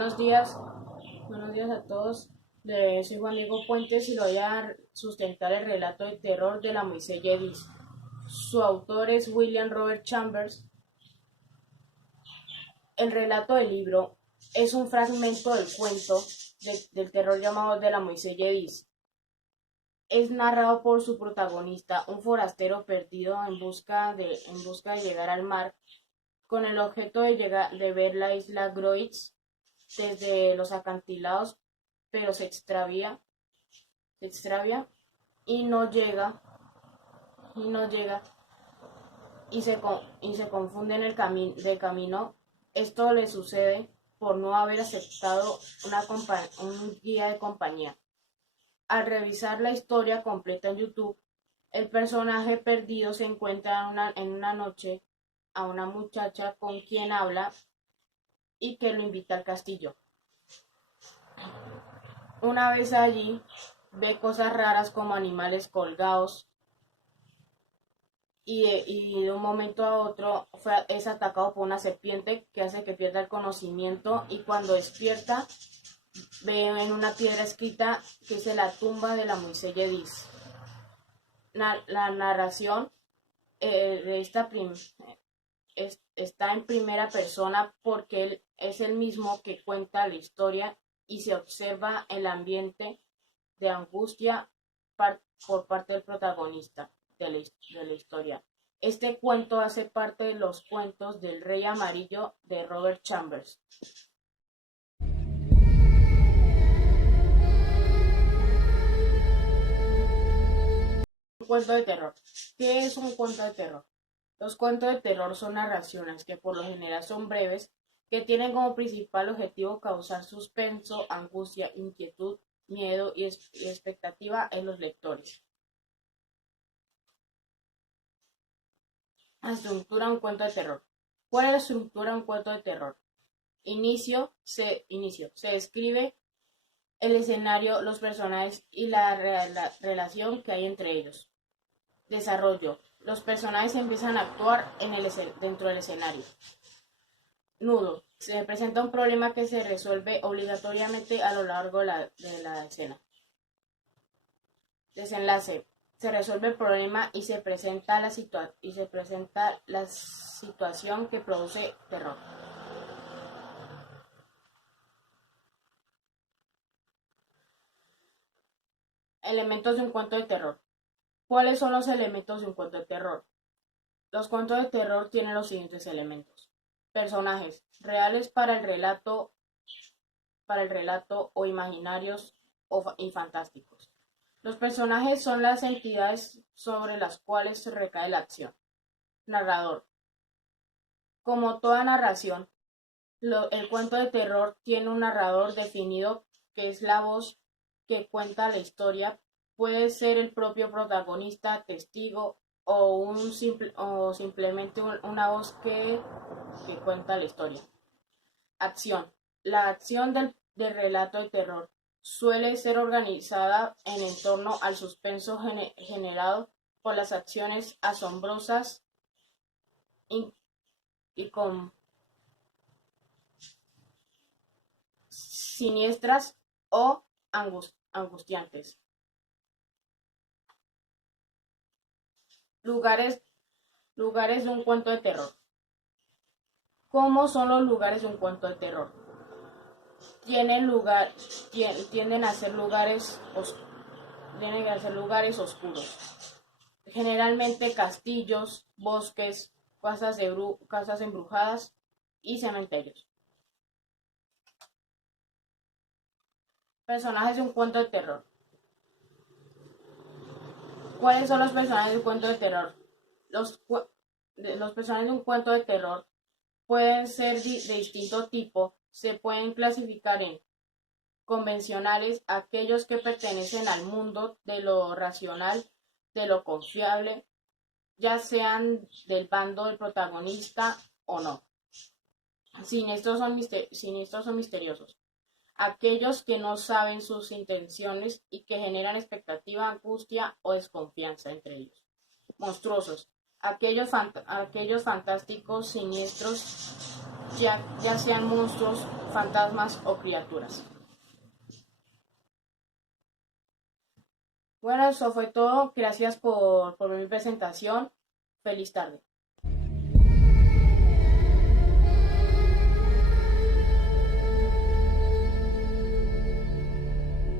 Buenos días a todos. Soy Juan Diego Puentes y lo voy a sustentar el relato de terror de la Moisés Jedis. Su autor es William Robert Chambers. El relato del libro es un fragmento del cuento del terror llamado de la Moisés Jedis. Es narrado por su protagonista, un forastero perdido en busca de llegar al mar, con el objeto de ver la isla Groix desde los acantilados, pero se extravía y no llega y se confunde en de camino. Esto le sucede por no haber aceptado un guía de compañía. Al revisar la historia completa en YouTube, el personaje perdido se encuentra en una noche a una muchacha con quien habla y que lo invita al castillo. Una vez allí, ve cosas raras como animales colgados y de un momento a otro es atacado por una serpiente que hace que pierda el conocimiento, y cuando despierta ve en una piedra escrita que es la tumba de la Moisés Jedis. La narración de está en primera persona porque él es el mismo que cuenta la historia y se observa el ambiente de angustia por parte del protagonista de la historia. Este cuento hace parte de los cuentos del Rey Amarillo de Robert Chambers. Un cuento de terror. ¿Qué es un cuento de terror? Los cuentos de terror son narraciones que por lo general son breves, que tienen como principal objetivo causar suspenso, angustia, inquietud, miedo y expectativa en los lectores. La estructura de un cuento de terror. ¿Cuál es la estructura de un cuento de terror? Inicio. Se describe el escenario, los personajes y la relación que hay entre ellos. Desarrollo. Los personajes empiezan a actuar dentro del escenario. Nudo. Se presenta un problema que se resuelve obligatoriamente a lo largo de la escena. Desenlace. Se resuelve el problema y se presenta la situación que produce terror. Elementos de un cuento de terror. ¿Cuáles son los elementos de un cuento de terror? Los cuentos de terror tienen los siguientes elementos. Personajes reales para el relato o imaginarios y fantásticos. Los personajes son las entidades sobre las cuales recae la acción. Narrador. Como toda narración, el cuento de terror tiene un narrador definido que es la voz que cuenta la historia. Puede ser el propio protagonista, testigo o simplemente una voz que cuenta la historia. Acción. La acción del relato de terror suele ser organizada en torno al suspenso generado por las acciones asombrosas y con siniestras o angustiantes. Lugares de un cuento de terror. ¿Cómo son los lugares de un cuento de terror? Tienden a ser lugares oscuros. Generalmente castillos, bosques, casas embrujadas y cementerios. Personajes de un cuento de terror. ¿Cuáles son los personajes de un cuento de terror? Los personajes de un cuento de terror pueden ser de distinto tipo. Se pueden clasificar en convencionales, aquellos que pertenecen al mundo de lo racional, de lo confiable, ya sean del bando del protagonista o no. Siniestros son misteriosos. Aquellos que no saben sus intenciones y que generan expectativa, angustia o desconfianza entre ellos. Monstruosos. Aquellos fantásticos, siniestros, ya sean monstruos, fantasmas o criaturas. Bueno, eso fue todo. Gracias por mi presentación. Feliz tarde.